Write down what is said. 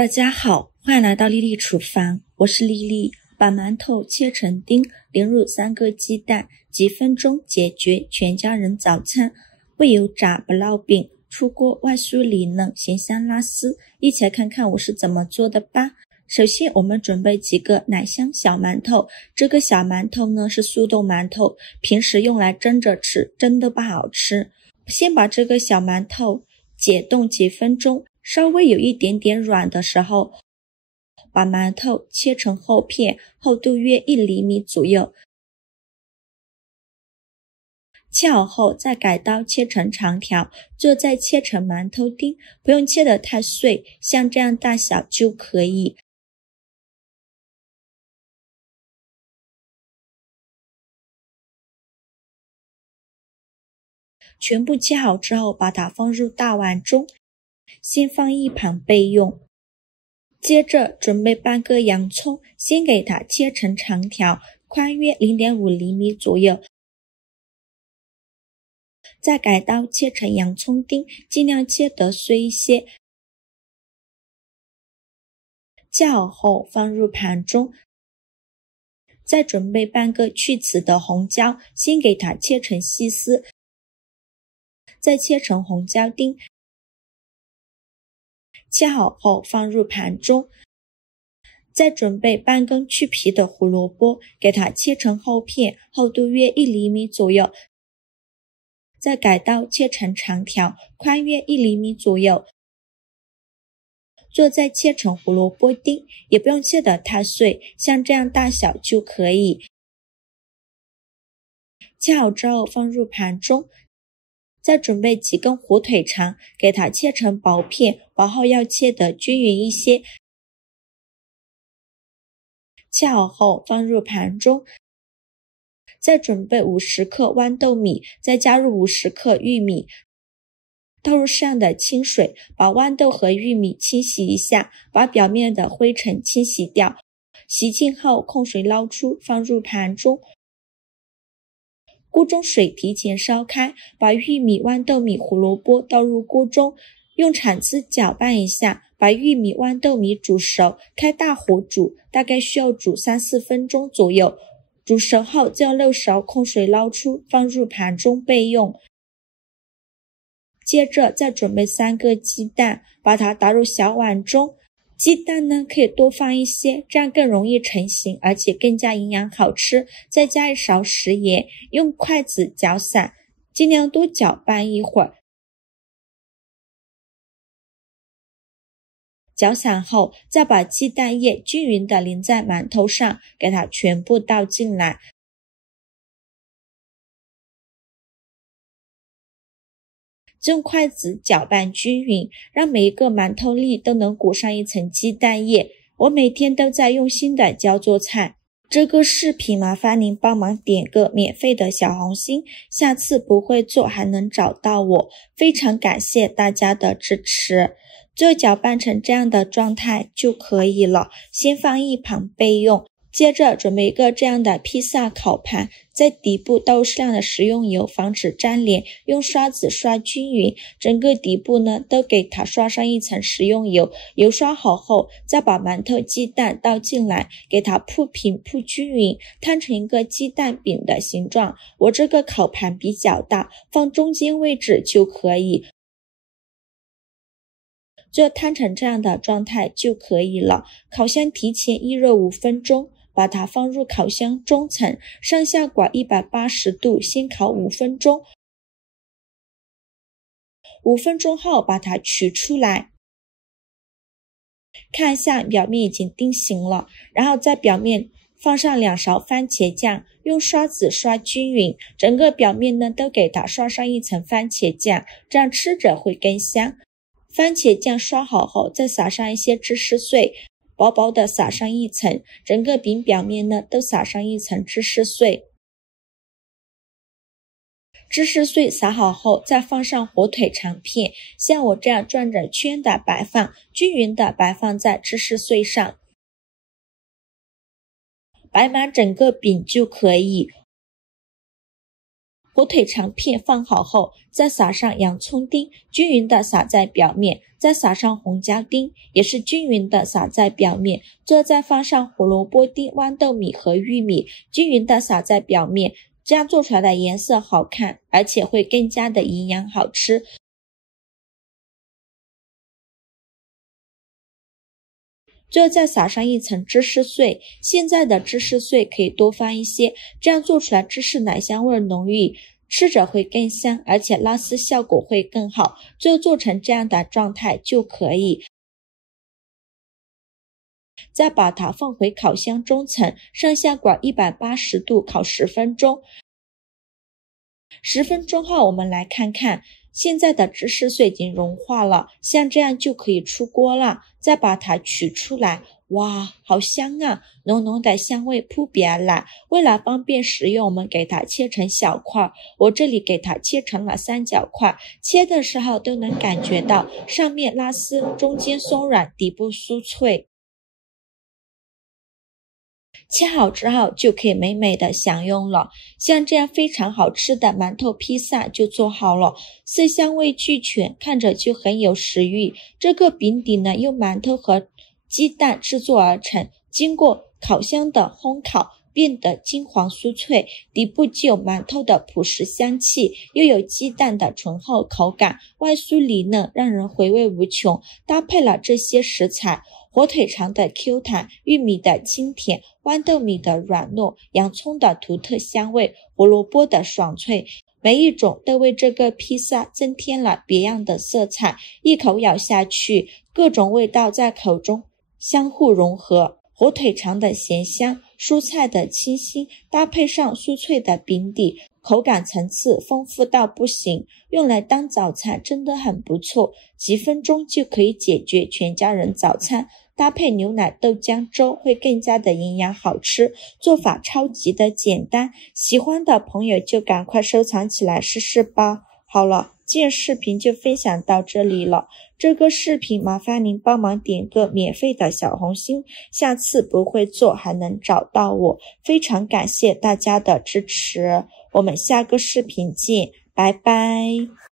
大家好，欢迎来到丽丽厨房，我是丽丽。把馒头切成丁，淋入3个鸡蛋，几分钟解决全家人早餐。不油炸不烙饼，出锅外酥里嫩，咸香拉丝。一起来看看我是怎么做的吧。首先我们准备几个奶香小馒头，这个小馒头呢是速冻馒头，平时用来蒸着吃，真的不好吃。先把这个小馒头解冻几分钟，稍微有一点点软的时候，把馒头切成厚片，厚度约1厘米左右。切好后再改刀切成长条，最后再切成馒头丁，不用切得太碎，像这样大小就可以。全部切好之后，把它放入大碗中，先放一旁备用。接着准备半个洋葱，先给它切成长条，宽约 0.5 厘米左右。再改刀切成洋葱丁，尽量切得碎一些。切好后放入盘中。再准备半个去籽的红椒，先给它切成细丝，再切成红椒丁。切好后放入盘中。再准备半根去皮的胡萝卜，给它切成厚片，厚度约1厘米左右。再改刀切成长条，宽约1厘米左右。最后再切成胡萝卜丁，也不用切得太碎，像这样大小就可以。切好之后放入盘中。再准备几根火腿肠，给它切成薄片，薄后要切得均匀一些。切好后放入盘中。再准备50克豌豆米，再加入50克玉米，倒入适量的清水，把豌豆和玉米清洗一下，把表面的灰尘清洗掉。洗净后控水捞出，放入盘中。锅中水提前烧开，把玉米、豌豆米、胡萝卜倒入锅中，用铲子搅拌一下，把玉米、豌豆米煮熟，开大火煮，大概需要煮3-4分钟左右。煮熟后再用漏勺控水捞出，放入盘中备用。接着再准备3个鸡蛋，把它打入小碗中。鸡蛋呢可以多放一些，这样更容易成型，而且更加营养好吃。再加1勺食盐，用筷子搅散，尽量多搅拌一会儿。搅散后，再把鸡蛋液均匀地淋在馒头上，给它全部倒进来。用筷子搅拌均匀，让每一个馒头粒都能裹上一层鸡蛋液。我每天都在用心的教做菜。这个视频麻烦您帮忙点个免费的小红心，下次不会做还能找到我。非常感谢大家的支持。最后搅拌成这样的状态就可以了，先放一旁备用。接着准备一个这样的披萨烤盘，在底部倒入适量的食用油，防止粘连，用刷子刷均匀，整个底部呢都给它刷上一层食用油。油刷好后，再把馒头、鸡蛋倒进来，给它铺平铺均匀，摊成一个鸡蛋饼的形状。我这个烤盘比较大，放中间位置就可以。就摊成这样的状态就可以了。烤箱提前预热5分钟，把它放入烤箱中层，上下拐180度，先烤5分钟。5分钟后把它取出来，看一下表面已经定型了，然后在表面放上2勺番茄酱，用刷子刷均匀，整个表面呢都给它刷上一层番茄酱，这样吃着会更香。番茄酱刷好后，再撒上一些芝士碎，薄薄的撒上一层，整个饼表面呢都撒上一层芝士碎。芝士碎撒好后，再放上火腿肠片，像我这样转着圈的摆放，均匀的摆放在芝士碎上，摆满整个饼就可以。火腿肠片放好后，再撒上洋葱丁，均匀地撒在表面，再撒上红椒丁，也是均匀地撒在表面，最后再放上胡萝卜丁、豌豆米和玉米，均匀地撒在表面，这样做出来的颜色好看，而且会更加的营养好吃。最后再撒上一层芝士碎，现在的芝士碎可以多放一些，这样做出来芝士奶香味浓郁，吃着会更香，而且拉丝效果会更好。最后做成这样的状态就可以。再把它放回烤箱中层，上下管180度烤10分钟。10分钟后我们来看看，现在的芝士碎已经融化了，像这样就可以出锅了。再把它取出来，哇，好香啊，浓浓的香味扑鼻而来。为了方便食用，我们给它切成小块，我这里给它切成了3角块，切的时候都能感觉到上面拉丝，中间松软，底部酥脆。切好之后就可以美美的享用了，像这样非常好吃的馒头披萨就做好了，色香味俱全，看着就很有食欲。这个饼底呢用馒头和鸡蛋制作而成，经过烤箱的烘烤，变得金黄酥脆，底部既有馒头的朴实香气，又有鸡蛋的醇厚口感，外酥里嫩，让人回味无穷。搭配了这些食材，火腿肠的 Q 弹，玉米的清甜，豌豆米的软糯，洋葱的独特香味，胡萝卜的爽脆，每一种都为这个披萨增添了别样的色彩。一口咬下去，各种味道在口中相互融合，火腿肠的咸香，蔬菜的清新，搭配上酥脆的饼底，口感层次丰富到不行，用来当早餐真的很不错，几分钟就可以解决全家人早餐，搭配牛奶豆浆粥会更加的营养好吃，做法超级的简单，喜欢的朋友就赶快收藏起来试试吧。好了，今日视频就分享到这里了，这个视频麻烦您帮忙点个免费的小红心，下次不会做还能找到我，非常感谢大家的支持，我们下个视频见，拜拜。